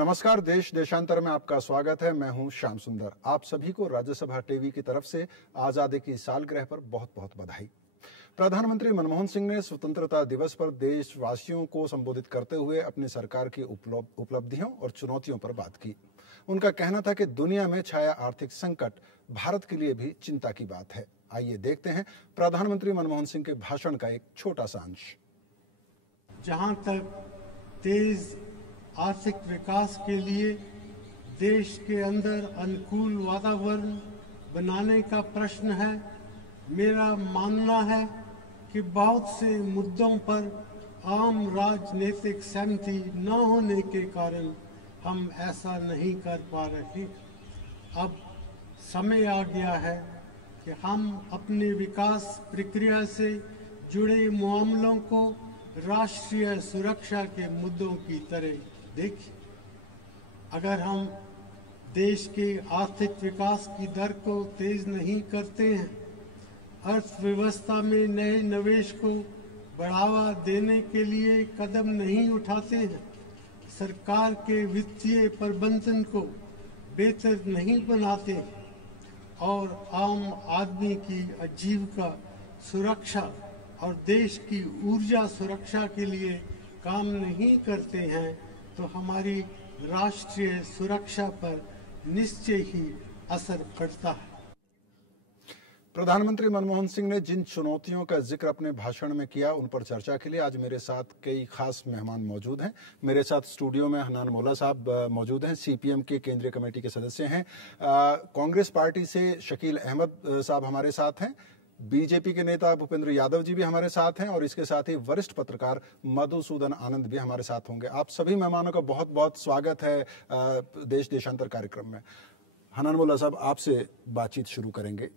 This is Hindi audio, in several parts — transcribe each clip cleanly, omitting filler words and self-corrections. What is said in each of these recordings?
नमस्कार, देश देशांतर में आपका स्वागत है। मैं हूं श्याम सुंदर। आप सभी को राज्यसभा टीवी की तरफ से आजादी की सालगिरह पर बहुत बहुत बधाई। प्रधानमंत्री मनमोहन सिंह ने स्वतंत्रता दिवस पर देशवासियों को संबोधित करते हुए अपनी सरकार की उपलब्धियों और चुनौतियों पर बात की। उनका कहना था कि दुनिया में छाया आर्थिक संकट भारत के लिए भी चिंता की बात है। आइए देखते हैं प्रधानमंत्री मनमोहन सिंह के भाषण का एक छोटा सा अंश। जहां तक तेज आर्थिक विकास के लिए देश के अंदर अनुकूल वातावरण बनाने का प्रश्न है, मेरा मानना है कि बहुत से मुद्दों पर आम राजनीतिक सहमति न होने के कारण हम ऐसा नहीं कर पा रहे। अब समय आ गया है कि हम अपने विकास प्रक्रिया से जुड़े मामलों को राष्ट्रीय सुरक्षा के मुद्दों की तरह देखें। अगर हम देश के आर्थिक विकास की दर को तेज नहीं करते हैं, अर्थव्यवस्था में नए निवेश को बढ़ावा देने के लिए कदम नहीं उठाते हैं, सरकार के वित्तीय प्रबंधन को बेहतर नहीं बनाते और आम आदमी की आजीविका सुरक्षा और देश की ऊर्जा सुरक्षा के लिए काम नहीं करते हैं, तो हमारी राष्ट्रीय सुरक्षा पर निश्चय ही असर पड़ता है। प्रधानमंत्री मनमोहन सिंह ने जिन चुनौतियों का जिक्र अपने भाषण में किया, उन पर चर्चा के लिए आज मेरे साथ कई खास मेहमान मौजूद हैं। मेरे साथ स्टूडियो में हन्नान मोल्ला साहब मौजूद हैं, सीपीएम के केंद्रीय कमेटी के सदस्य हैं। कांग्रेस पार्टी से शकील अहमद साहब हमारे साथ हैं। बीजेपी के नेता भूपेंद्र यादव जी भी हमारे साथ हैं और इसके साथ ही वरिष्ठ पत्रकार मधुसूदन आनंद भी हमारे साथ होंगे। आप सभी मेहमानों का बहुत बहुत स्वागत है देश देशांतर कार्यक्रम में। हन्नान मोल्ला साहब, आपसे बातचीत शुरू करेंगे।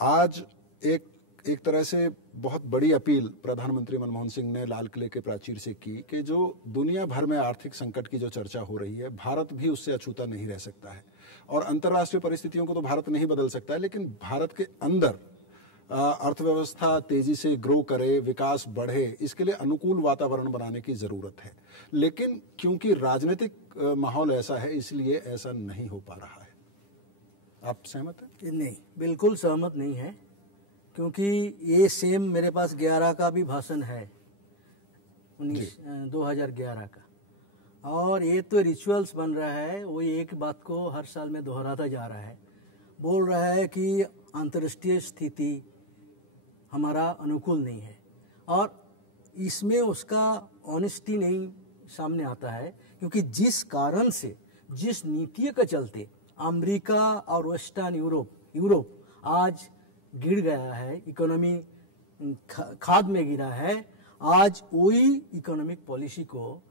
आज एक तरह से बहुत बड़ी अपील प्रधानमंत्री मनमोहन सिंह ने लाल किले के प्राचीर से की कि जो दुनिया भर में आर्थिक संकट की जो चर्चा हो रही है, भारत भी उससे अछूता नहीं रह सकता है और अंतर्राष्ट्रीय परिस्थितियों को तो भारत नहीं बदल सकता है, लेकिन भारत के अंदर अर्थव्यवस्था तेजी से ग्रो करे, विकास बढ़े, इसके लिए अनुकूल वातावरण बनाने की जरूरत है। लेकिन क्योंकि राजनीतिक माहौल ऐसा है, इसलिए ऐसा नहीं हो पा रहा है। आप सहमत हैं? नहीं, बिल्कुल सहमत नहीं है, क्योंकि ये सेम मेरे पास 11 का भी भाषण है, 2011 का, और ये तो रिचुअल्स बन रहा है। वो एक बात को हर साल में दोहराता जा रहा है, बोल रहा है कि अंतर्राष्ट्रीय स्थिति हमारा अनुकूल नहीं है, और इसमें उसका ऑनेस्टी नहीं सामने आता है, क्योंकि जिस कारण से, जिस नीति के चलते अमेरिका और वेस्टर्न यूरोप आज गिर गया है, इकोनॉमी खाद में गिरा है, आज वही इकोनॉमिक पॉलिसी को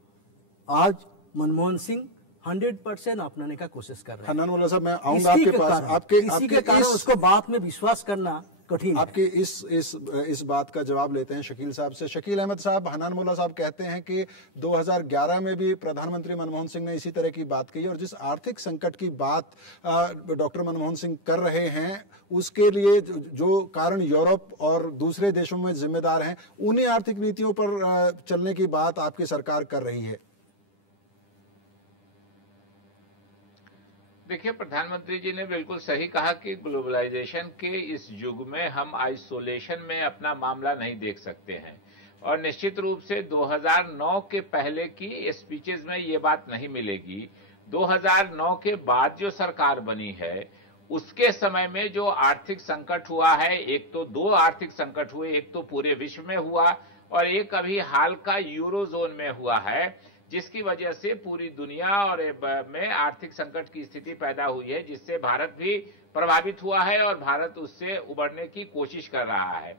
आज मनमोहन सिंह 100% अपनाने का कोशिश कर रहे हैं। हन्नान मोल्ला साहब, मैं आऊंगा आपके पास। इसी के कारण उसको बात में विश्वास करना कठिन है। आपकी इस बात का जवाब लेते हैं शकील साहब से। शकील अहमद साहब, हन्नान मोल्ला साहब कहते हैं कि 2011 में भी प्रधानमंत्री मनमोहन सिंह ने इसी तरह की बात कही और जिस आर्थिक संकट की बात डॉक्टर मनमोहन सिंह कर रहे हैं, उसके लिए जो कारण यूरोप और दूसरे देशों में जिम्मेदार हैं, उन्हीं आर्थिक नीतियों पर चलने की बात आपकी सरकार कर रही है। देखिए, प्रधानमंत्री जी ने बिल्कुल सही कहा कि ग्लोबलाइजेशन के इस युग में हम आइसोलेशन में अपना मामला नहीं देख सकते हैं, और निश्चित रूप से 2009 के पहले की स्पीचेस में ये बात नहीं मिलेगी। 2009 के बाद जो सरकार बनी है, उसके समय में जो आर्थिक संकट हुआ है, एक तो 2 आर्थिक संकट हुए, एक तो पूरे विश्व में हुआ और एक अभी हाल का यूरोजोन में हुआ है, जिसकी वजह से पूरी दुनिया और में आर्थिक संकट की स्थिति पैदा हुई है, जिससे भारत भी प्रभावित हुआ है और भारत उससे उबरने की कोशिश कर रहा है।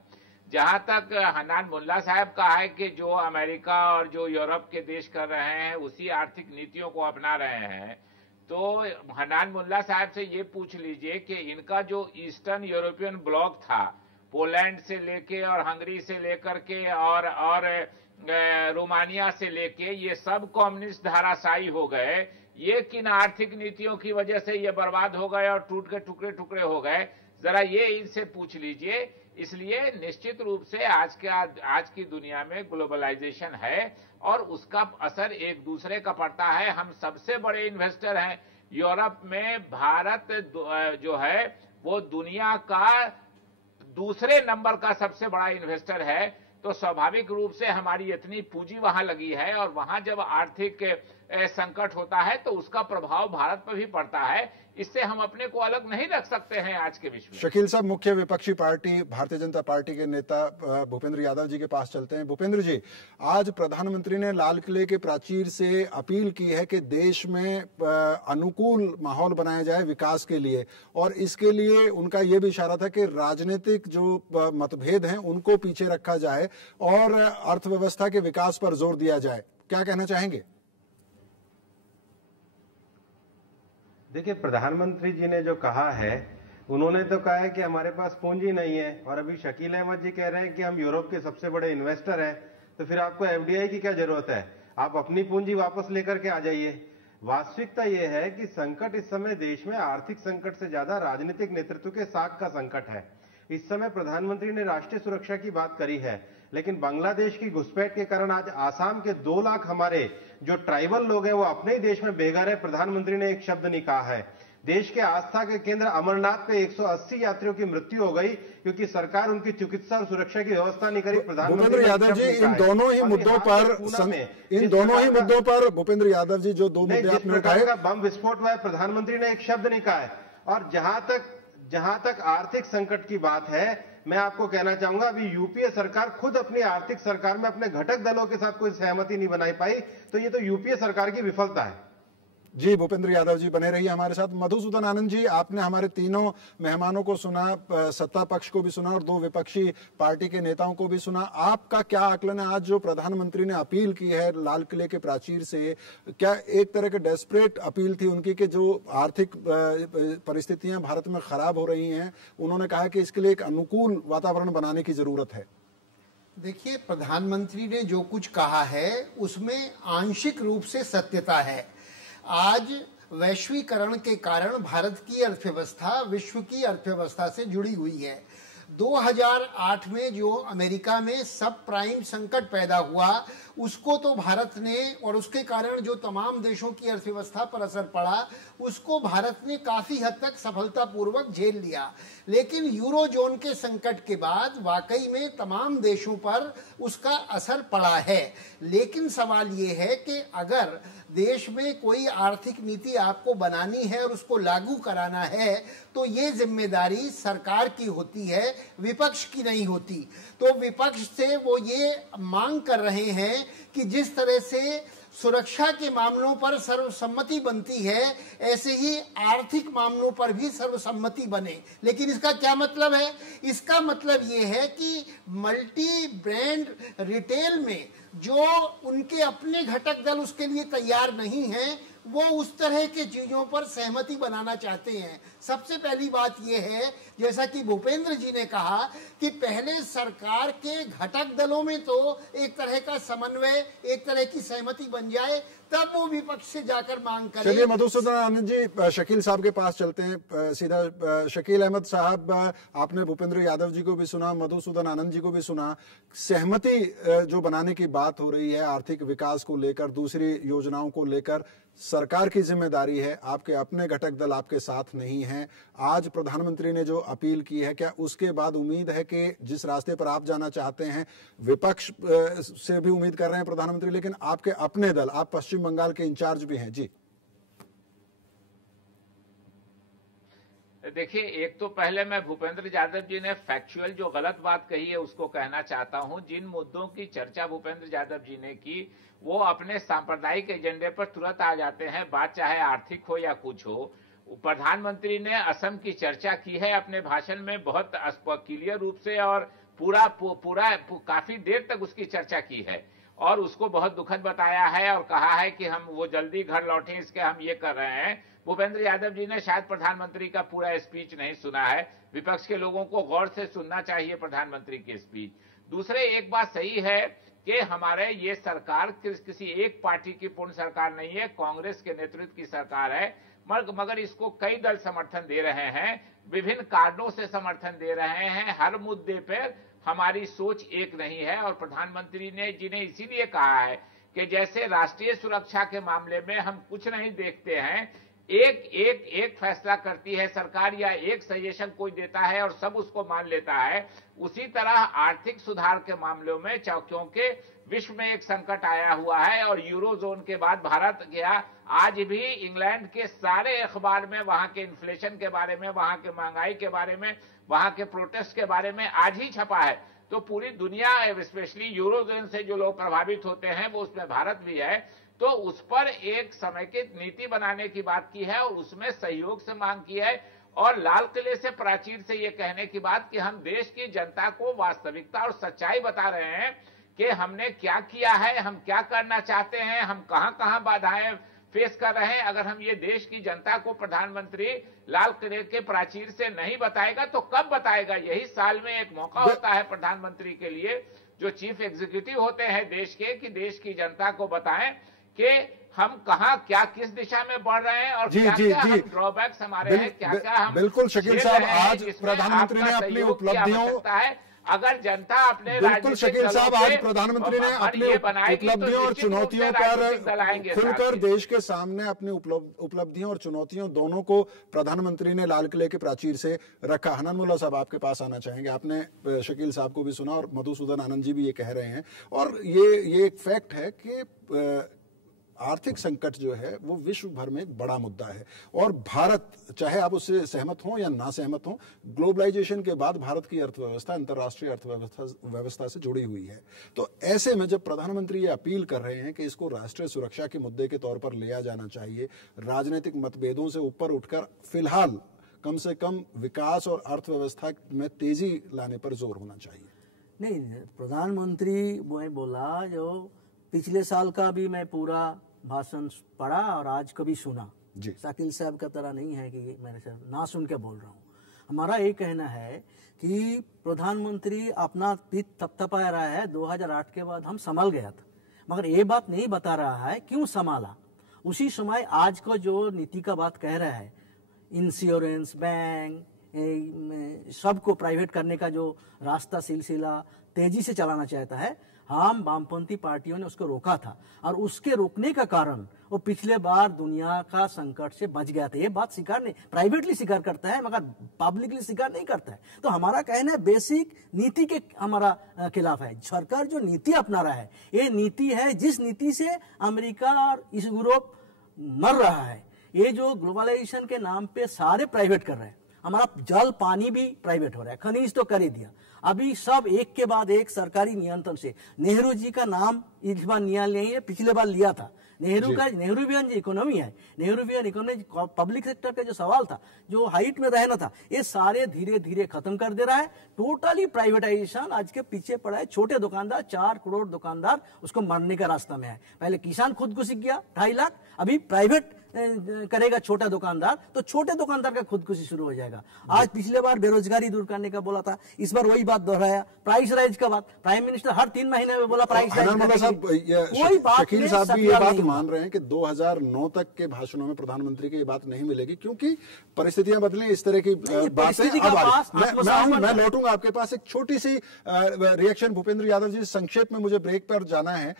जहां तक हन्नान मोल्ला साहब का है कि जो अमेरिका और जो यूरोप के देश कर रहे हैं, उसी आर्थिक नीतियों को अपना रहे हैं, तो हन्नान मोल्ला साहब से ये पूछ लीजिए कि इनका जो ईस्टर्न यूरोपियन ब्लॉक था, पोलैंड से लेके और हंगरी से लेकर के और रोमानिया से लेके, ये सब कम्युनिस्ट धाराशायी हो गए। ये किन आर्थिक नीतियों की वजह से ये बर्बाद हो गए और टूट के टुकड़े टुकड़े हो गए, जरा ये इनसे पूछ लीजिए। इसलिए निश्चित रूप से आज की दुनिया में ग्लोबलाइजेशन है और उसका असर एक दूसरे का पड़ता है। हम सबसे बड़े इन्वेस्टर हैं यूरोप में। भारत जो है वो दुनिया का दूसरे नंबर का सबसे बड़ा इन्वेस्टर है, तो स्वाभाविक रूप से हमारी इतनी पूंजी वहां लगी है और वहां जब आर्थिक संकट होता है तो उसका प्रभाव भारत पर भी पड़ता है। इससे हम अपने को अलग नहीं रख सकते हैं आज के विश्व में। शकील साहब, मुख्य विपक्षी पार्टी भारतीय जनता पार्टी के नेता भूपेंद्र यादव जी के पास चलते हैं। भूपेंद्र जी, आज प्रधानमंत्री ने लाल किले के प्राचीर से अपील की है कि देश में अनुकूल माहौल बनाया जाए विकास के लिए, और इसके लिए उनका यह भी इशारा था कि राजनीतिक जो मतभेद हैं उनको पीछे रखा जाए और अर्थव्यवस्था के विकास पर जोर दिया जाए। क्या कहना चाहेंगे? देखिए, प्रधानमंत्री जी ने जो कहा है, उन्होंने तो कहा है कि हमारे पास पूंजी नहीं है, और अभी शकील अहमद जी कह रहे हैं कि हम यूरोप के सबसे बड़े इन्वेस्टर हैं, तो फिर आपको एफडीआई की क्या जरूरत है? आप अपनी पूंजी वापस लेकर के आ जाइए। वास्तविकता यह है कि संकट इस समय देश में आर्थिक संकट से ज्यादा राजनीतिक नेतृत्व के साख का संकट है। इस समय प्रधानमंत्री ने राष्ट्रीय सुरक्षा की बात करी है, लेकिन बांग्लादेश की घुसपैठ के कारण आज आसाम के 2 लाख हमारे जो ट्राइबल लोग हैं वो अपने ही देश में बेघर है। प्रधानमंत्री ने एक शब्द नहीं कहा है। देश के आस्था के केंद्र अमरनाथ पे 180 यात्रियों की मृत्यु हो गई क्योंकि सरकार उनकी चिकित्सा और सुरक्षा की व्यवस्था नहीं करी। भूपेंद्र यादव जी, इन दोनों ही मुद्दों पर भूपेंद्र यादव जी जो 2 मुद्दे आपने उठाए, बम विस्फोट हुआ है, प्रधानमंत्री ने एक शब्द नहीं कहा है। और जहां तक आर्थिक संकट की बात है, मैं आपको कहना चाहूंगा, अभी यूपीए सरकार खुद अपनी आर्थिक सरकार में अपने घटक दलों के साथ कोई सहमति नहीं बनाई पाई, तो ये तो यूपीए सरकार की विफलता है। जी, भूपेंद्र यादव जी बने रहिए हमारे साथ। मधुसूदन आनंद जी, आपने हमारे तीनों मेहमानों को सुना, सत्ता पक्ष को भी सुना और 2 विपक्षी पार्टी के नेताओं को भी सुना। आपका क्या आकलन है? आज जो प्रधानमंत्री ने अपील की है लाल किले के प्राचीर से, क्या एक तरह की डेस्परेट अपील थी उनकी कि जो आर्थिक परिस्थितियां भारत में खराब हो रही हैं, उन्होंने कहा कि इसके लिए एक अनुकूल वातावरण बनाने की जरूरत है? देखिए, प्रधानमंत्री ने जो कुछ कहा है उसमें आंशिक रूप से सत्यता है। आज वैश्वीकरण के कारण भारत की अर्थव्यवस्था विश्व की अर्थव्यवस्था से जुड़ी हुई है। 2008 में जो अमेरिका में सब प्राइम संकट पैदा हुआ, उसको तो भारत ने, और उसके कारण जो तमाम देशों की अर्थव्यवस्था पर असर पड़ा, उसको भारत ने काफी हद तक सफलतापूर्वक झेल लिया। लेकिन यूरोजोन के संकट के बाद वाकई में तमाम देशों पर उसका असर पड़ा है। लेकिन सवाल ये है कि अगर देश में कोई आर्थिक नीति आपको बनानी है और उसको लागू कराना है, तो ये जिम्मेदारी सरकार की होती है, विपक्ष की नहीं होती। तो विपक्ष से वो ये मांग कर रहे हैं कि जिस तरह से सुरक्षा के मामलों पर सर्वसम्मति बनती है, ऐसे ही आर्थिक मामलों पर भी सर्वसम्मति बने। लेकिन इसका क्या मतलब है? इसका मतलब ये है कि मल्टी ब्रांड रिटेल में जो उनके अपने घटक दल उसके लिए तैयार नहीं हैं, वो उस तरह के चीजों पर सहमति बनाना चाहते हैं। सबसे पहली बात यह है, जैसा कि भूपेंद्र जी ने कहा, कि पहले सरकार के घटक दलों में तो एक तरह का समन्वय, एक तरह की सहमति बन जाए, तब वो विपक्ष से जाकर मांग करें। चलिए मधुसूदन आनंद जी, शकील साहब के पास चलते हैं सीधा। शकील अहमद साहब, आपने भूपेंद्र यादव जी को भी सुना, मधुसूदन आनंद जी को भी सुना। सहमति जो बनाने की बात हो रही है आर्थिक विकास को लेकर, दूसरी योजनाओं को लेकर, सरकार की जिम्मेदारी है, आपके अपने घटक दल आपके साथ नहीं हैं। आज प्रधानमंत्री ने जो अपील की है, क्या उसके बाद उम्मीद है कि जिस रास्ते पर आप जाना चाहते हैं, विपक्ष से भी उम्मीद कर रहे हैं प्रधानमंत्री, लेकिन आपके अपने दल, आप पश्चिम बंगाल के इंचार्ज भी हैं? जी देखिए, एक तो पहले मैं भूपेंद्र यादव जी ने फैक्चुअल जो गलत बात कही है उसको कहना चाहता हूं। जिन मुद्दों की चर्चा भूपेंद्र यादव जी ने की, वो अपने सांप्रदायिक एजेंडे पर तुरंत आ जाते हैं, बात चाहे आर्थिक हो या कुछ हो। प्रधानमंत्री ने असम की चर्चा की है अपने भाषण में बहुत क्लियर रूप से, और पूरा काफी देर तक उसकी चर्चा की है और उसको बहुत दुखद बताया है और कहा है कि हम वो जल्दी घर लौटे, इसके हम ये कर रहे हैं। भूपेंद्र यादव जी ने शायद प्रधानमंत्री का पूरा स्पीच नहीं सुना है। विपक्ष के लोगों को गौर से सुनना चाहिए प्रधानमंत्री की स्पीच। दूसरे एक बात सही है कि हमारे ये सरकार किसी एक पार्टी की पूर्ण सरकार नहीं है, कांग्रेस के नेतृत्व की सरकार है, मगर इसको कई दल समर्थन दे रहे हैं, विभिन्न कारणों से समर्थन दे रहे हैं। हर मुद्दे पर हमारी सोच एक नहीं है और प्रधानमंत्री जी ने इसीलिए कहा है कि जैसे राष्ट्रीय सुरक्षा के मामले में हम कुछ नहीं देखते हैं, एक फैसला करती है सरकार या एक सजेशन कोई देता है और सब उसको मान लेता है, उसी तरह आर्थिक सुधार के मामलों में क्योंकि विश्व में एक संकट आया हुआ है और यूरोजोन के बाद भारत गया, आज भी इंग्लैंड के सारे अखबार में वहां के इन्फ्लेशन के बारे में, वहां के महंगाई के बारे में, वहां के प्रोटेस्ट के बारे में आज ही छपा है। तो पूरी दुनिया, स्पेशली यूरोजोन से जो लोग प्रभावित होते हैं वो उसमें भारत भी है, तो उस पर एक समेकित नीति बनाने की बात की है और उसमें सहयोग से मांग की है और लाल किले से प्राचीर से ये कहने की बात कि हम देश की जनता को वास्तविकता और सच्चाई बता रहे हैं कि हमने क्या किया है, हम क्या करना चाहते हैं, हम कहां बाधाएं फेस कर रहे हैं। अगर हम ये देश की जनता को प्रधानमंत्री लाल किले के प्राचीर से नहीं बताएगा तो कब बताएगा? यही साल में एक मौका होता है प्रधानमंत्री के लिए, जो चीफ एग्जीक्यूटिव होते हैं देश के, कि देश की जनता को बताएं कि हम कहां क्या किस दिशा में बढ़ रहे हैं और क्या हम ड्रॉबैक्स हमारे हैं, क्या हम बिल्कुल शकील साहब, आज प्रधानमंत्री ने अपनी उपलब्धियों, अगर जनता अपने बिल्कुल शकील साहब, आज प्रधानमंत्री ने अपनी उपलब्धियों और चुनौतियों पर खुलकर देश के सामने अपनी उपलब्धियों और चुनौतियों दोनों को प्रधानमंत्री ने लाल किले के प्राचीर से रखा। हनन मुल्ला साहब, आपके पास आना चाहेंगे। आपने शकील साहब को भी सुना और मधुसूदन आनंद जी भी ये कह रहे हैं और ये एक फैक्ट है कि आर्थिक संकट जो है वो विश्व भर में एक बड़ा मुद्दा है और भारत, चाहे आप उससे सहमत हों या ना सहमत हों, ग्लोबलाइजेशन के बाद भारत की अर्थव्यवस्था अंतर्राष्ट्रीय अर्थव्यवस्था से जुड़ी हुई है। तो ऐसे में जब प्रधानमंत्री ये अपील कर रहे हैं कि इसको राष्ट्रीय सुरक्षा के मुद्दे के तौर पर लिया जाना चाहिए, राजनीतिक मतभेदों से ऊपर उठकर फिलहाल कम से कम विकास और अर्थव्यवस्था में तेजी लाने पर जोर होना चाहिए। नहीं, प्रधानमंत्री वो बोला, जो पिछले साल का भी मैं पूरा भाषण पढ़ा और आज को भी सुना। शकील साहब का तरह नहीं है कि मैंने ना सुन के बोल रहा हूँ। हमारा ये कहना है कि प्रधानमंत्री अपना पीठ थपथपा रहा है। 2008 के बाद हम संभल गया था, मगर ये बात नहीं बता रहा है क्यों संभाला। उसी समय आज को जो नीति का बात कह रहा है, इंश्योरेंस, बैंक, सबको प्राइवेट करने का जो रास्ता सिलसिला तेजी से चलाना चाहता है, हम वामपंथी पार्टियों ने उसको रोका था और उसके रोकने का कारण वो पिछले बार दुनिया का संकट से बच गया था। ये बात स्वीकार नहीं, प्राइवेटली स्वीकार करता है मगर पब्लिकली स्वीकार नहीं करता है। तो हमारा कहना है बेसिक नीति के हमारा खिलाफ है। सरकार जो नीति अपना रहा है, ये नीति है जिस नीति से अमेरिका और इस यूरोप मर रहा है। ये जो ग्लोबलाइजेशन के नाम पे सारे प्राइवेट कर रहे हैं, हमारा जल पानी भी प्राइवेट हो रहा है, खनिज तो कर ही दिया, अभी सब एक के बाद एक सरकारी नियंत्रण से। नेहरू जी का नाम इस बार नहीं है, पिछले बार लिया था। नेहरूवियन इकोनॉमी है, नेहरूवियन इकोनॉमी पब्लिक सेक्टर का जो सवाल था, जो हाइट में रहना था, ये सारे धीरे धीरे खत्म कर दे रहा है। टोटली प्राइवेटाइजेशन आज के पीछे पड़ा है। छोटे दुकानदार, 4 करोड़ दुकानदार उसको मरने का रास्ता में है। पहले किसान खुदकुशी किया 2.5 लाख, अभी प्राइवेट करेगा छोटा दुकानदार, तो छोटे दुकानदार का खुदकुशी शुरू हो जाएगा। आज पिछले बार बेरोजगारी दूर करने का बोला था, इस बार वही बात दोहराया। प्राइस राइज का बात प्राइम मिनिस्टर हर 3 महीने में बोला प्राइस राइज। शकील साहब भी ये बात मान रहे हैं कि 2009 तक के भाषणों में प्रधानमंत्री की ये बात नहीं मिलेगी क्योंकि परिस्थितियां बदले, इस तरह की बातें। मैं लौटूंगा आपके पास। एक छोटी सी रिएक्शन भूपेंद्र यादव जी, संक्षेप में मुझे ब्रेक पर जाना है।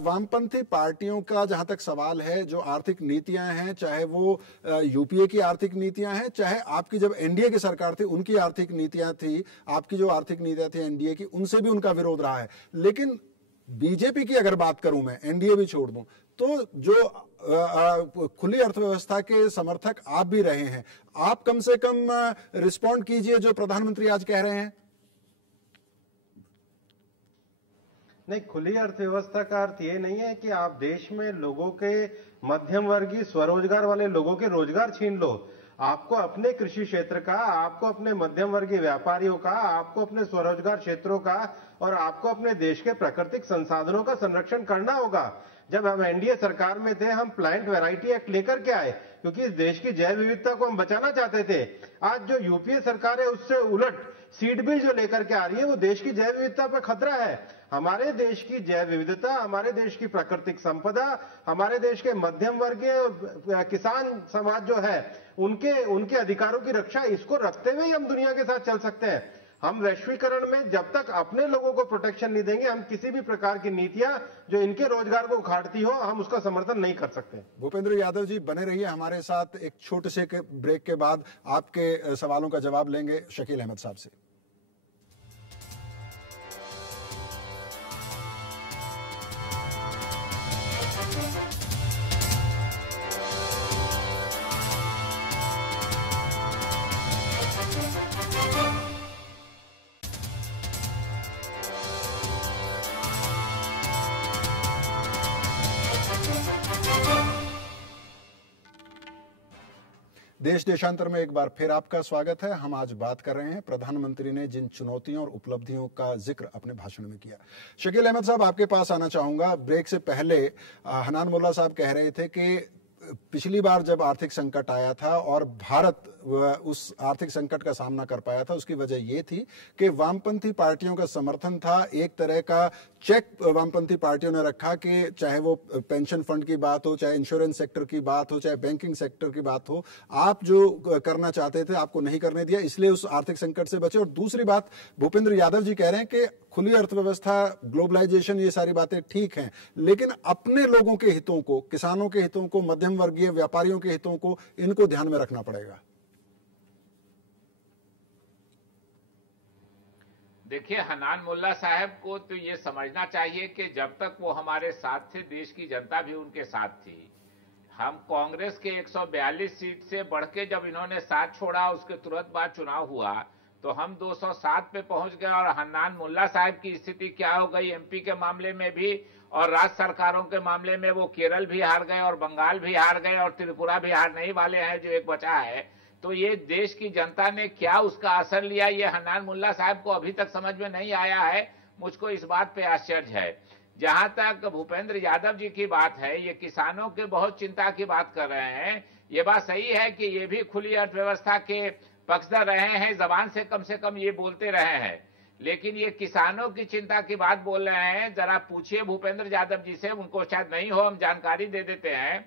वामपंथी पार्टियों का जहां तक सवाल है, जो आर्थिक नीतियां हैं, चाहे वो यूपीए की आर्थिक नीतियां हैं, चाहे आपकी जब एनडीए की सरकार थी उनकी आर्थिक नीतियां थी, आपकी जो आर्थिक नीतियां थी एनडीए की, उनसे भी उनका विरोध रहा है। लेकिन बीजेपी की अगर बात करूं मैं, एनडीए भी छोड़ दूं, तो जो खुली अर्थव्यवस्था के समर्थक आप भी रहे हैं, आप कम से कम रिस्पॉन्ड कीजिए जो प्रधानमंत्री आज कह रहे हैं। नहीं, खुली अर्थव्यवस्था का अर्थ ये नहीं है कि आप देश में लोगों के, मध्यम वर्गीय स्वरोजगार वाले लोगों के रोजगार छीन लो। आपको अपने कृषि क्षेत्र का, आपको अपने मध्यम वर्गीय व्यापारियों का, आपको अपने स्वरोजगार क्षेत्रों का और आपको अपने देश के प्राकृतिक संसाधनों का संरक्षण करना होगा। जब हम एनडीए सरकार में थे, हम प्लांट वैरायटी एक्ट लेकर के आए। क्योंकि इस देश की जैव विविधता को हम बचाना चाहते थे। आज जो यूपीए सरकार है उससे उलट सीड बिल जो लेकर के आ रही है वो देश की जैव विविधता पर खतरा है। हमारे देश की जैव विविधता, हमारे देश की प्राकृतिक संपदा, हमारे देश के मध्यम वर्गीय और किसान समाज जो है उनके अधिकारों की रक्षा, इसको रखते हुए ही हम दुनिया के साथ चल सकते हैं। हम वैश्वीकरण में जब तक अपने लोगों को प्रोटेक्शन नहीं देंगे, हम किसी भी प्रकार की नीतियां जो इनके रोजगार को उखाड़ती हो, हम उसका समर्थन नहीं कर सकते। भूपेंद्र यादव जी बने रहिए हमारे साथ। एक छोटे से ब्रेक के बाद आपके सवालों का जवाब लेंगे शकील अहमद साहब से। देश देशांतर में एक बार फिर आपका स्वागत है। हम आज बात कर रहे हैं प्रधानमंत्री ने जिन चुनौतियों और उपलब्धियों का जिक्र अपने भाषण में किया। शकील अहमद साहब आपके पास आना चाहूंगा। ब्रेक से पहले हनान मुल्ला साहब कह रहे थे कि पिछली बार जब आर्थिक संकट आया था और भारत उस आर्थिक संकट का सामना कर पाया था, उसकी वजह यह थी कि वामपंथी पार्टियों का समर्थन था। एक तरह का चेक वामपंथी पार्टियों ने रखा कि चाहे वो पेंशन फंड की बात हो, चाहे इंश्योरेंस सेक्टर की बात हो, चाहे बैंकिंग सेक्टर की बात हो, आप जो करना चाहते थे आपको नहीं करने दिया, इसलिए उस आर्थिक संकट से बचे। और दूसरी बात, भूपेंद्र यादव जी कह रहे हैं कि खुली अर्थव्यवस्था, ग्लोबलाइजेशन, ये सारी बातें ठीक हैं, लेकिन अपने लोगों के हितों को, किसानों के हितों को, मध्यम वर्गीय व्यापारियों के हितों को, इनको ध्यान में रखना पड़ेगा। देखिए, हनान मुल्ला साहब को तो ये समझना चाहिए कि जब तक वो हमारे साथ थे, देश की जनता भी उनके साथ थी। हम कांग्रेस के 142 सीट से बढ़ के जब इन्होंने साथ छोड़ा, उसके तुरंत बाद चुनाव हुआ तो हम 207 पे पहुंच गए। और हन्नान मुल्ला साहब की स्थिति क्या हो गई एमपी के मामले में भी, और राज्य सरकारों के मामले में वो केरल भी हार गए और बंगाल भी हार गए और त्रिपुरा भी हारने ही वाले हैं, जो एक बचा है। तो ये देश की जनता ने क्या उसका असर लिया, ये हन्नान मुल्ला साहब को अभी तक समझ में नहीं आया है। मुझको इस बात पे आश्चर्य है। जहां तक भूपेंद्र यादव जी की बात है, ये किसानों के बहुत चिंता की बात कर रहे हैं। ये बात सही है कि ये भी खुली अर्थव्यवस्था के पक्षधर रहे हैं, जबान से कम ये बोलते रहे हैं, लेकिन ये किसानों की चिंता की बात बोल रहे हैं। जरा पूछिए भूपेंद्र यादव जी से, उनको शायद नहीं हो, हम जानकारी दे देते हैं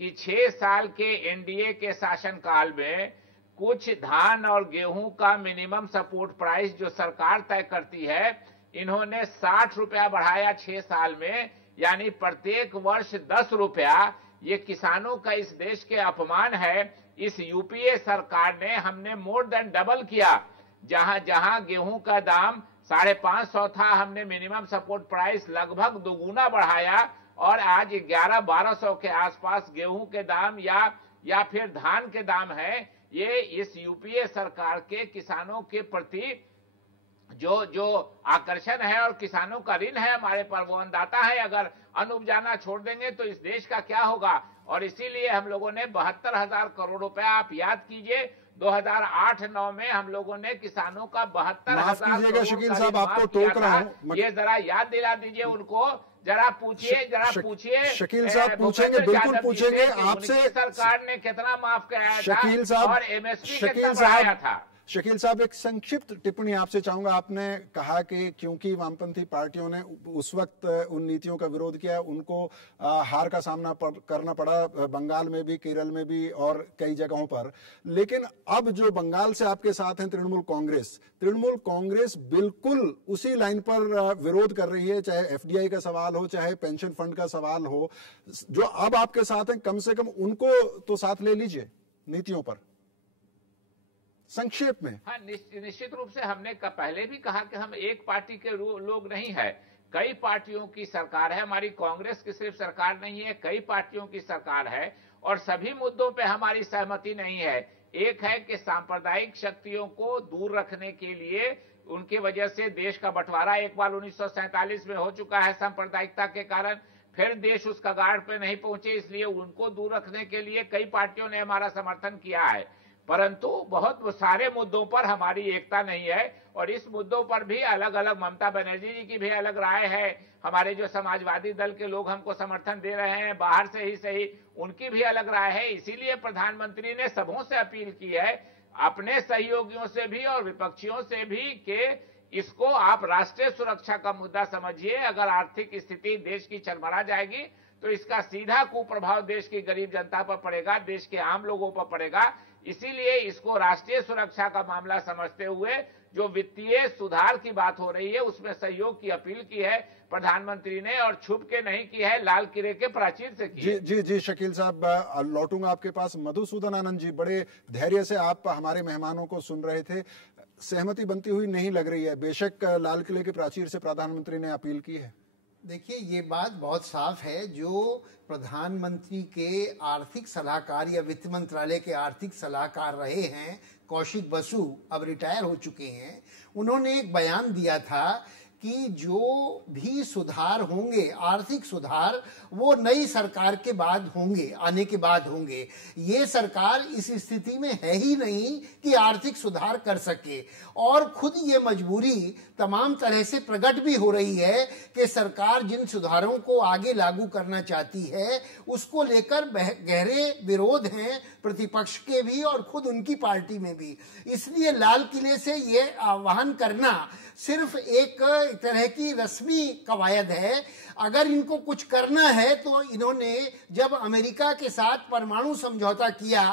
कि 6 साल के एनडीए के शासनकाल में कुछ धान और गेहूं का मिनिमम सपोर्ट प्राइस जो सरकार तय करती है, इन्होंने 60 रुपया बढ़ाया 6 साल में, यानी प्रत्येक वर्ष 10 रुपया। ये किसानों का इस देश के अपमान है। इस यूपीए सरकार ने हमने मोर देन डबल किया। जहां जहां गेहूं का दाम 550 था, हमने मिनिमम सपोर्ट प्राइस लगभग दोगुना बढ़ाया और आज 1100-1200 के आसपास गेहूं के दाम या फिर धान के दाम है। ये इस यूपीए सरकार के किसानों के प्रति जो आकर्षण है और किसानों का ऋण है हमारे पर, वो अन्नदाता है। अगर अन्न उपजाना छोड़ देंगे तो इस देश का क्या होगा। और इसीलिए हम लोगों ने 72,000 करोड़ रुपया, आप याद कीजिए 2008-9 में हम लोगों ने किसानों का 72,000 करोड़ शकील साहब, आपको टोक रहा हूं, ये जरा याद दिला दीजिए उनको। जरा पूछिए शकील साहब पूछेंगे, बिल्कुल पूछेंगे आपसे, सरकार ने कितना माफ कराया शकील था साहब, और एमएसपी कितना बढ़ाया था। शकील साहब, एक संक्षिप्त टिप्पणी आपसे चाहूंगा। आपने कहा कि क्योंकि वामपंथी पार्टियों ने उस वक्त उन नीतियों का विरोध किया, उनको हार का सामना करना पड़ा, बंगाल में भी, केरल में भी और कई जगहों पर। लेकिन अब जो बंगाल से आपके साथ हैं तृणमूल कांग्रेस बिल्कुल उसी लाइन पर विरोध कर रही है, चाहे एफडीआई का सवाल हो, चाहे पेंशन फंड का सवाल हो। जो अब आपके साथ हैं, कम से कम उनको तो साथ ले लीजिए नीतियों पर, संक्षेप में। हाँ, निश्चित रूप से हमने पहले भी कहा कि हम एक पार्टी के लोग नहीं है, कई पार्टियों की सरकार है। हमारी कांग्रेस की सिर्फ सरकार नहीं है, कई पार्टियों की सरकार है और सभी मुद्दों पे हमारी सहमति नहीं है। एक है कि सांप्रदायिक शक्तियों को दूर रखने के लिए, उनकी वजह से देश का बंटवारा एक बार 1947 में हो चुका है सांप्रदायिकता के कारण, फिर देश उस कगार पे नहीं पहुंचे, इसलिए उनको दूर रखने के लिए कई पार्टियों ने हमारा समर्थन किया है। परंतु बहुत सारे मुद्दों पर हमारी एकता नहीं है और इस मुद्दों पर भी अलग अलग, ममता बनर्जी जी की भी अलग राय है, हमारे जो समाजवादी दल के लोग हमको समर्थन दे रहे हैं बाहर से ही सही, उनकी भी अलग राय है। इसीलिए प्रधानमंत्री ने सबों से अपील की है, अपने सहयोगियों से भी और विपक्षियों से भी, कि इसको आप राष्ट्रीय सुरक्षा का मुद्दा समझिए। अगर आर्थिक स्थिति देश की चरमरा जाएगी तो इसका सीधा कुप्रभाव देश की गरीब जनता पर पड़ेगा, देश के आम लोगों पर पड़ेगा। इसीलिए इसको राष्ट्रीय सुरक्षा का मामला समझते हुए जो वित्तीय सुधार की बात हो रही है उसमें सहयोग की अपील की है प्रधानमंत्री ने, और छुप के नहीं की है, लाल किले के प्राचीर से की है। जी शकील साहब, लौटूंगा आपके पास। मधुसूदन आनंद जी, बड़े धैर्य से आप हमारे मेहमानों को सुन रहे थे, सहमति बनती हुई नहीं लग रही है। बेशक लाल किले के प्राचीर से प्रधानमंत्री ने अपील की है। देखिए, ये बात बहुत साफ है, जो प्रधानमंत्री के आर्थिक सलाहकार या वित्त मंत्रालय के आर्थिक सलाहकार रहे हैं कौशिक बसु, अब रिटायर हो चुके हैं, उन्होंने एक बयान दिया था कि जो भी सुधार होंगे, आर्थिक सुधार, वो नई सरकार के बाद होंगे, आने के बाद होंगे। ये सरकार इस स्थिति में है ही नहीं कि आर्थिक सुधार कर सके, और खुद ये मजबूरी तमाम तरह से प्रकट भी हो रही है कि सरकार जिन सुधारों को आगे लागू करना चाहती है उसको लेकर गहरे विरोध हैं प्रतिपक्ष के भी और खुद उनकी पार्टी में भी। इसलिए लाल किले से ये आह्वान करना सिर्फ एक तरह की रस्मी कवायद है। अगर इनको कुछ करना है तो इन्होंने जब अमेरिका के साथ परमाणु समझौता किया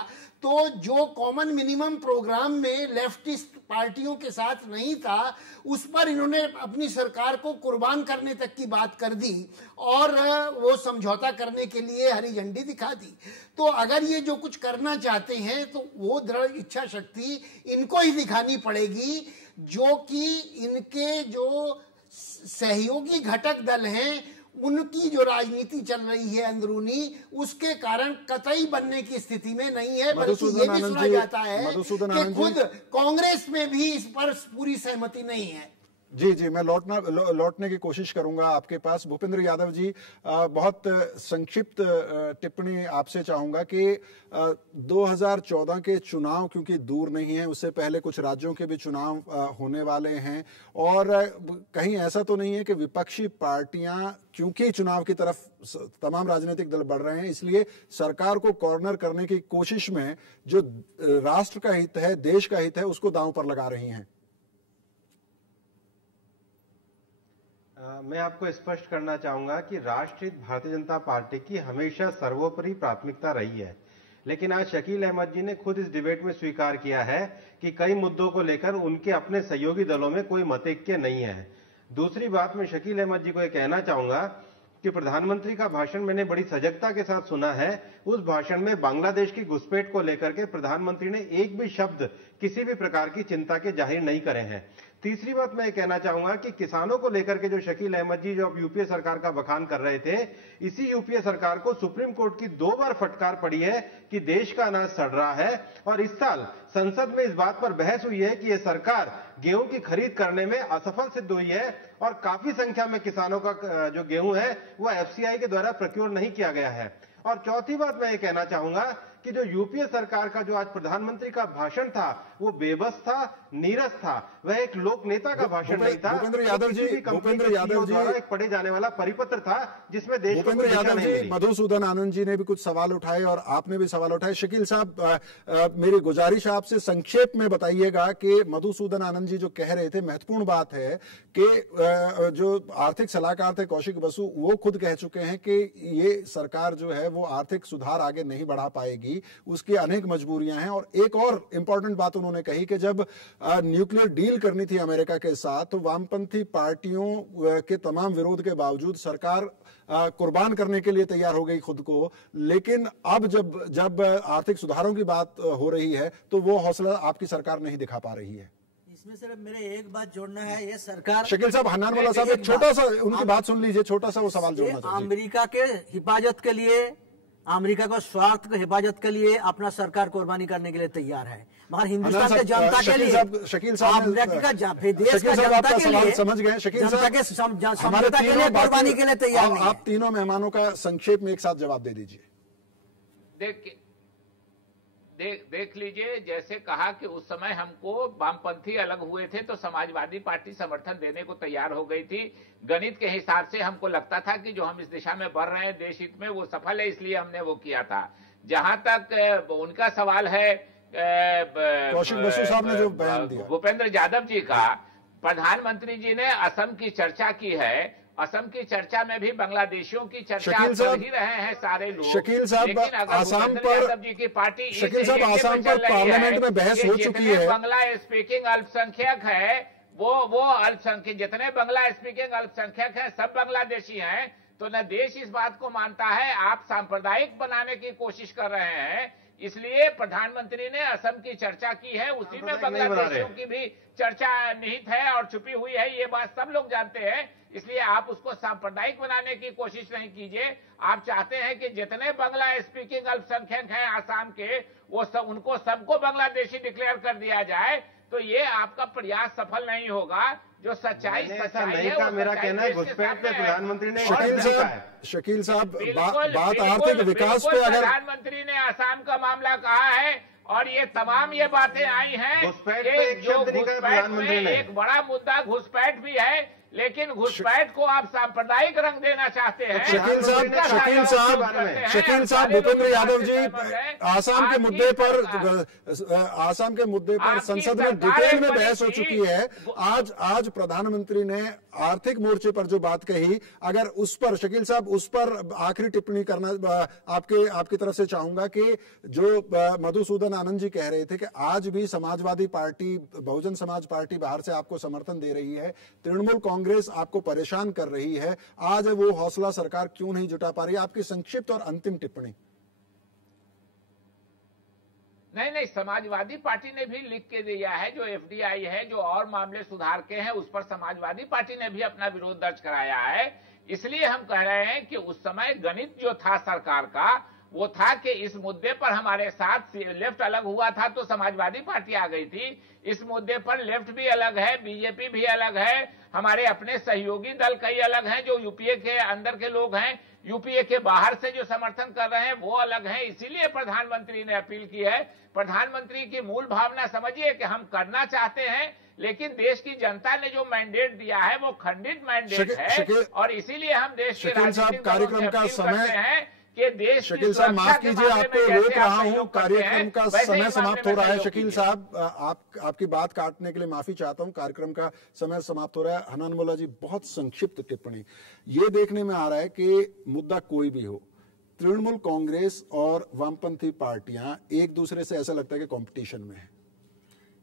तो जो कॉमन मिनिमम प्रोग्राम में लेफ्टिस्ट पार्टियों के साथ नहीं था, उस पर इन्होंने अपनी सरकार को कुर्बान करने तक की बात कर दी और वो समझौता करने के लिए हरी झंडी दिखा दी। तो अगर ये जो कुछ करना चाहते हैं तो वो दृढ़ इच्छा शक्ति इनको ही दिखानी पड़ेगी, जो कि इनके जो सहयोगी घटक दल हैं उनकी जो राजनीति चल रही है अंदरूनी, उसके कारण कतई बनने की स्थिति में नहीं है। बल्कि ये भी सुना जाता है कि खुद कांग्रेस में भी इस पर पूरी सहमति नहीं है। जी मैं लौटने की कोशिश करूंगा आपके पास। भूपेंद्र यादव जी, बहुत संक्षिप्त टिप्पणी आपसे चाहूंगा कि 2014 के चुनाव क्योंकि दूर नहीं है, उससे पहले कुछ राज्यों के भी चुनाव होने वाले हैं, और कहीं ऐसा तो नहीं है कि विपक्षी पार्टियां, क्योंकि चुनाव की तरफ तमाम राजनीतिक दल बढ़ रहे हैं, इसलिए सरकार को कॉर्नर करने की कोशिश में जो राष्ट्र का हित है, देश का हित है, उसको दांव पर लगा रही हैं? मैं आपको स्पष्ट करना चाहूंगा कि राष्ट्रहित भारतीय जनता पार्टी की हमेशा सर्वोपरि प्राथमिकता रही है, लेकिन आज शकील अहमद जी ने खुद इस डिबेट में स्वीकार किया है कि कई मुद्दों को लेकर उनके अपने सहयोगी दलों में कोई मतैक्य नहीं है। दूसरी बात, मैं शकील अहमद जी को यह कहना चाहूंगा कि प्रधानमंत्री का भाषण मैंने बड़ी सजगता के साथ सुना है। उस भाषण में बांग्लादेश की घुसपैठ को लेकर के प्रधानमंत्री ने एक भी शब्द किसी भी प्रकार की चिंता के जाहिर नहीं करे हैं। तीसरी बात मैं ये कहना चाहूंगा कि किसानों को लेकर के जो शकील अहमद जी जो अब यूपीए सरकार का बखान कर रहे थे, इसी यूपीए सरकार को सुप्रीम कोर्ट की 2 बार फटकार पड़ी है कि देश का अनाज सड़ रहा है, और इस साल संसद में इस बात पर बहस हुई है कि यह सरकार गेहूं की खरीद करने में असफल सिद्ध हुई है और काफी संख्या में किसानों का जो गेहूं है वह एफसीआई के द्वारा प्रोक्योर नहीं किया गया है। और चौथी बात मैं ये कहना चाहूंगा कि जो यूपीए सरकार का जो आज प्रधानमंत्री का भाषण था वो बेबस था, नीरस था, वह एक लोक नेता का भाषण नहीं था। भूपेंद्र यादव जी द्वारा एक पढ़े जाने वाला परिपत्र था जिसमें देश को भूपेंद्र यादव जी, मधुसूदन आनंद जी ने भी कुछ सवाल उठाए और आपने भी सवाल उठाए। शकील साहब, मेरी गुजारिश आपसे संक्षेप में बताइएगा कि मधुसूदन आनंद जी जो कह रहे थे, महत्वपूर्ण बात है कि जो आर्थिक सलाहकार थे कौशिक बसु, वो खुद कह चुके हैं कि ये सरकार जो है वो आर्थिक सुधार आगे नहीं बढ़ा पाएगी, उसकी अनेक मजबूरियां हैं। और एक और इंपॉर्टेंट बात उन्होंने कही कि जब न्यूक्लियर डील करनी थी अमेरिका के साथ तो वामपंथी पार्टियों के तमाम विरोध के बावजूद सरकार कुर्बान करने के लिए तैयार हो गई खुद को, लेकिन अब जब आर्थिक सुधारों की बात हो रही है तो वो हौसला आपकी सरकार नहीं दिखा पा रही है। इसमें सिर्फ मेरे एक बात जोड़ना है, ये सरकार, शकील साहब, हन्नान मौला साहब, एक छोटा सा उनकी बात सुन लीजिए, छोटा सा वो सवाल जोड़ना चाहिए। अमेरिका के हिफाजत के लिए, अमेरिका को स्वार्थ की हिफाजत के लिए अपना सरकार कुर्बानी करने के लिए तैयार है, मगर हिंदुस्तान के जनता के लिए, शकील साहब, अमेरिका का देश का जनता के लिए, समझ गए शकील साहब, हमारे के लिए कुर्बानी के लिए तैयार नहीं। आप तीनों मेहमानों का संक्षेप में एक साथ जवाब दे दीजिए। देख लीजिए, जैसे कहा कि उस समय हमको वामपंथी अलग हुए थे तो समाजवादी पार्टी समर्थन देने को तैयार हो गई थी। गणित के हिसाब से हमको लगता था कि जो हम इस दिशा में बढ़ रहे हैं देश हित में वो सफल है, इसलिए हमने वो किया था। जहां तक उनका सवाल है कौशिक बसु साहब ने जो बयान दिया, भूपेंद्र यादव जी का, प्रधानमंत्री जी ने असम की चर्चा की है। असम की चर्चा में भी बांग्लादेशियों की चर्चा कर ही रहे हैं सारे लोग। शकील साहब, आसाम पर जी की पार्टी, शकील साहब, आसाम पर पार्लियामेंट में बहस हो चुकी है। बांग्ला स्पीकिंग अल्पसंख्यक है वो अल्पसंख्यक, जितने बांग्ला स्पीकिंग अल्पसंख्यक है सब बांग्लादेशी हैं। तो न देश इस बात को मानता है, आप सांप्रदायिक बनाने की कोशिश कर रहे हैं। इसलिए प्रधानमंत्री ने असम की चर्चा की है, उसी में बांग्लादेशियों की भी चर्चा निहित है और छुपी हुई है, ये बात सब लोग जानते हैं। इसलिए आप उसको सांप्रदायिक बनाने की कोशिश नहीं कीजिए। आप चाहते हैं कि जितने बांग्ला स्पीकिंग अल्पसंख्यक हैं आसाम के, वो सब, उनको सबको बांग्लादेशी डिक्लेयर कर दिया जाए, तो ये आपका प्रयास सफल नहीं होगा। जो सच्चाई है, मेरा कहना है घुसपैठ पे प्रधानमंत्री ने, शकील साहब बात आर्थिक विकास पे, अगर प्रधानमंत्री ने आसाम का मामला कहा है और ये तमाम ये बातें आई हैं कि जो घुसपैठ में एक बड़ा मुद्दा घुसपैठ भी है, लेकिन घुसपैठ को आप सांप्रदायिक रंग देना चाहते हैं। शकील साहब, भूपेंद्र यादव जी, आसाम के मुद्दे पर संसद में डिटेल में बहस हो चुकी है। आज प्रधानमंत्री ने आर्थिक मोर्चे पर जो बात कही, अगर उस पर शकील साहब, उस पर आखिरी टिप्पणी करना आपकी तरफ से चाहूंगा कि जो मधुसूदन आनंद जी कह रहे थे कि आज भी समाजवादी पार्टी, बहुजन समाज पार्टी बाहर से आपको समर्थन दे रही है, तृणमूल कांग्रेस आपको परेशान कर रही है, आज वो हौसला सरकार क्यों नहीं जुटा पा रही है? आपकी संक्षिप्त और अंतिम टिप्पणी। नहीं, समाजवादी पार्टी ने भी लिख के दिया है, जो एफडीआई है, जो और मामले सुधार के हैं, उस पर समाजवादी पार्टी ने भी अपना विरोध दर्ज कराया है। इसलिए हम कह रहे हैं कि उस समय गणित जो था सरकार का, वो था कि इस मुद्दे पर हमारे साथ लेफ्ट अलग हुआ था तो समाजवादी पार्टी आ गई थी। इस मुद्दे पर लेफ्ट भी अलग है, बीजेपी भी अलग है, हमारे अपने सहयोगी दल कई अलग हैं, जो यूपीए के अंदर के लोग हैं, यूपीए के बाहर से जो समर्थन कर रहे हैं वो अलग हैं। इसीलिए प्रधानमंत्री ने अपील की है। प्रधानमंत्री की मूल भावना समझिए कि हम करना चाहते हैं, लेकिन देश की जनता ने जो मैंडेट दिया है वो खंडित मैंडेट है, और इसीलिए हम देश के कार्यक्रम का समय हैं कि देश, शकील साहब माफ कीजिए, आपको रोक रहा हूं, कार्यक्रम का समय समाप्त हो रहा है। शकील साहब, आपकी बात काटने के लिए माफी चाहता हूं, कार्यक्रम का समय समाप्त हो रहा है। हन्नान मोल्ला जी, बहुत संक्षिप्त टिप्पणी। ये देखने में आ रहा है कि मुद्दा कोई भी हो, तृणमूल कांग्रेस और वामपंथी पार्टियां एक दूसरे से ऐसा लगता है कि कंपटीशन में है।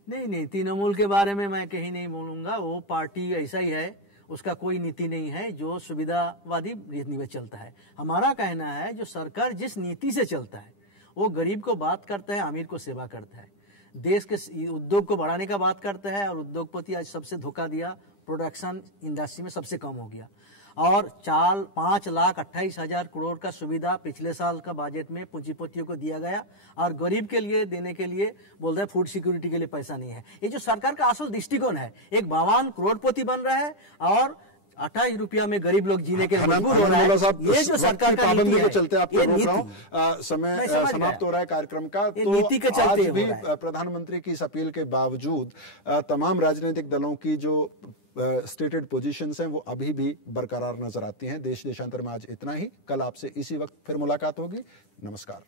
नहीं, तृणमूल के बारे में मैं कहीं नहीं बोलूंगा। वो पार्टी ऐसा ही है, उसका कोई नीति नहीं है, जो सुविधावादी नीति में चलता है। हमारा कहना है जो सरकार जिस नीति से चलता है वो गरीब को बात करता है, अमीर को सेवा करता है, देश के उद्योग को बढ़ाने का बात करता है। और उद्योगपति आज सबसे धोखा दिया, प्रोडक्शन इंडस्ट्री में सबसे कम हो गया। और 5,28,000 करोड़ का सुविधा पिछले साल का बजट में पूंजीपतियों को दिया गया, और गरीब के लिए देने के लिए बोल रहे फूड सिक्योरिटी के लिए पैसा नहीं है। ये जो सरकार का असल दृष्टिकोण है, एक 52 करोड़पति बन रहा है और 28 रुपया में गरीब लोग जीने के मजबूर हो रहा है। ये जो सरकार का पाबंदी के चलते आपको रोक रहा हूं, समय समाप्त हो रहा है कार्यक्रम का। तो नीति के चलते आज भी प्रधानमंत्री की इस अपील के बावजूद तमाम राजनीतिक दलों की जो स्टेटेड पोजीशंस हैं वो अभी भी बरकरार नजर आती हैं। देश देशांतर में आज इतना ही। कल आपसे इसी वक्त फिर मुलाकात होगी। नमस्कार।